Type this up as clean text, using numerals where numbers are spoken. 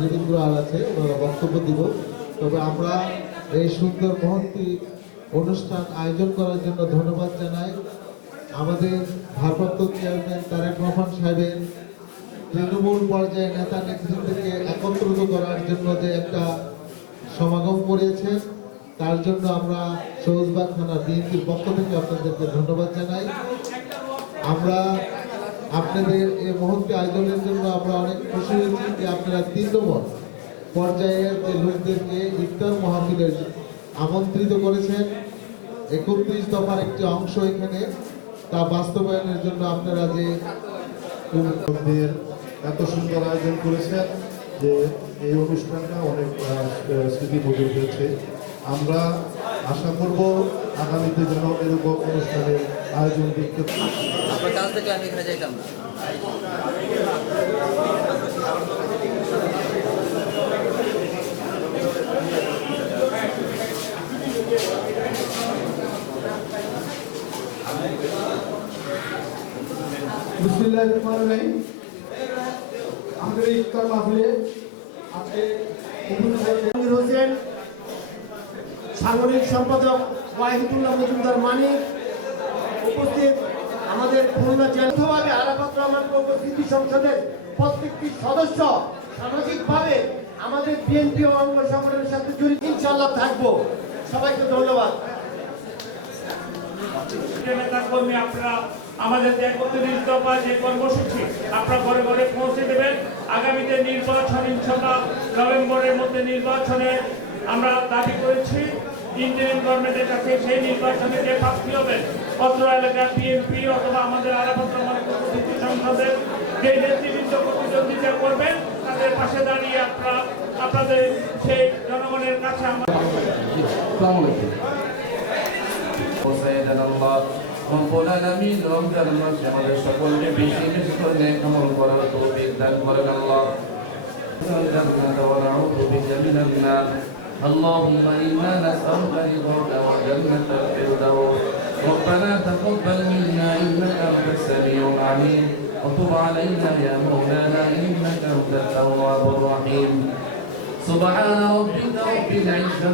নেতৃবৃন্দ আর আছে, ওনারা বক্তব্য দিব। তবে আমরা এই সুন্দর মহন্তী অনুষ্ঠান আয়োজন করার জন্য ধন্যবাদ জানাই আমাদের ভারপ্রাপ্ত চেয়ারম্যান তারেক রহমান সাহেবের তৃণমূল পর্যায়ে নেতা নেতৃত্বকে একত্রিত করার জন্য যে একটা সমাগম করেছেন, তার জন্য আমরা সবুজবাগ থানা বিএনপির পক্ষ থেকে আপনাদেরকে ধন্যবাদ জানাই। আমরা আপনাদের এই মুহূর্তে আয়োজনের জন্য আমরা অনেক খুশি হয়েছি যে আপনারা 3 নম্বর পর্যায়ের যে লোকদেরকে ইফতার মাহফিলের আমন্ত্রিত করেছেন। 31 দফার একটি অংশ এখানে, তা বাস্তবায়নের জন্য আপনারা যে এত সুন্দর আয়োজন করেছেন যে এই অনুষ্ঠানটা অনেক স্মৃতিমধুর হয়েছে। আমরা আশা করব আগামীতে যেন এরকম অনুষ্ঠানের আয়োজন দেখতে পাই। আপনার কাছ থেকে আমি এখানে যাইতাম না। বিসমিল্লাহির রহমানির রহিম। আমাদের ইফতার মাহফিলে আজকে উপস্থিত হোসেন, সাংগঠনিক সম্পাদক ওয়াহিদুল্লাহ মজুমদার মানিক, উপস্থিত আমাদের খুলনা জেলাভাবে আরাফাত রহমান স্মৃতি সংসদের প্রত্যেকটি সদস্য সামাজিকভাবে আমাদের বিএনপি ও অঙ্গ সংগঠনের সাথে জড়িত ইনশাআল্লাহ থাকবো। সবাইকে ধন্যবাদ। নেতাকর্মী আপনারা আমাদের যে 31 দফা যে কর্মসূচি আপনারা ঘরে ঘরে পৌঁছে দেবেন। আগামীতে নির্বাচন ইনশাআল্লাহ নভেম্বরের মধ্যে নির্বাচনে আমরা দাবি করেছি ইন্ডিয়ান গভর্নমেন্টের কাছে। সেই নির্বাচনে যে প্রার্থী হবেন অত্র এলাকার বিএনপি অথবা আমাদের আরাফাত রহমান স্মৃতি সংসদের যে নেতৃবৃন্দ প্রতিদ্বন্দ্বিতা করবেন, তাদের পাশে দাঁড়িয়ে আপনাদের সেই জনগণের কাছে আমরা রব্বুল আলামিন রমজান মাসে আমাদের সকলকে বেশি বেশি করে নেক আমল করার তৌফিক দান করেন আল্লাহ। জান্নাত ওয়া নাউযু বিকা মিনান নার। اللهم إنا نسألك رضاك وجنة الفردوس. ربنا تقبل منا إنك أنت السميع العليم وتب علينا يا مولانا إنك أنت التواب الرحيم. سبحان ربك رب العزة